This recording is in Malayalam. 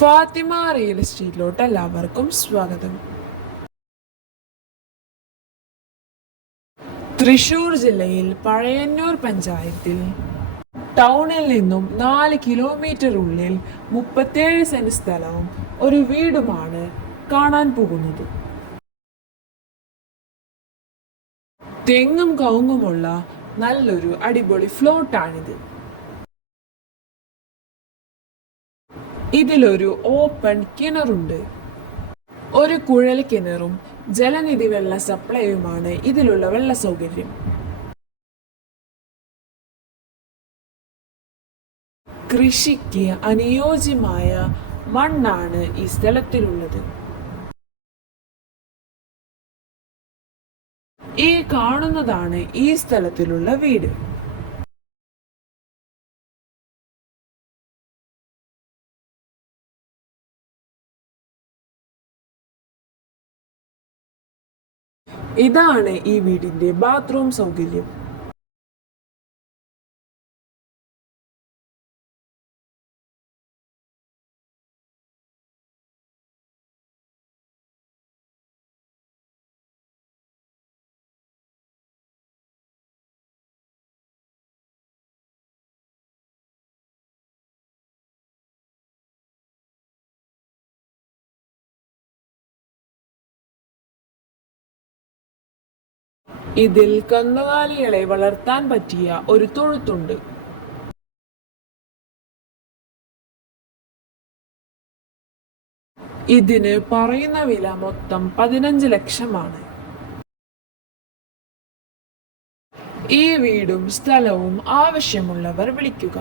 ഫാത്തിമ റിയൽ എസ്റ്റേറ്റിലോട്ട് എല്ലാവർക്കും സ്വാഗതം. തൃശൂർ ജില്ലയിൽ പഴയന്നൂർ പഞ്ചായത്തിൽ ടൗണിൽ നിന്നും 4 കിലോമീറ്റർ ഉള്ളിൽ 37 സെന്റ് സ്ഥലവും ഒരു വീടുമാണ് കാണാൻ പോകുന്നത്. തെങ്ങും കവുങ്ങുമുള്ള നല്ലൊരു അടിപൊളി ഫ്ലോട്ടാണിത്. ഇതിലൊരു ഓപ്പൺ കിണറുണ്ട്. ഒരു കുഴൽ കിണറും ജലനിധി വെള്ള സപ്ലൈയുമാണ് ഇതിലുള്ള വെള്ള സൗകര്യം. കൃഷിക്ക് അനുയോജ്യമായ മണ്ണാണ് ഈ സ്ഥലത്തിലുള്ളത്. ഈ കാണുന്നതാണ് ഈ സ്ഥലത്തിലുള്ള വീട്. ഇതാണ് ഈ വീടിന്റെ ബാത്റൂം സൗകര്യം. ഇതിൽ കന്നുകാലികളെ വളർത്താൻ പറ്റിയ ഒരു തൊഴുത്തുണ്ട്. ഇതിന് പറയുന്ന വില മൊത്തം 15 ലക്ഷമാണ്. ഈ വീടും സ്ഥലവും ആവശ്യമുള്ളവർ വിളിക്കുക.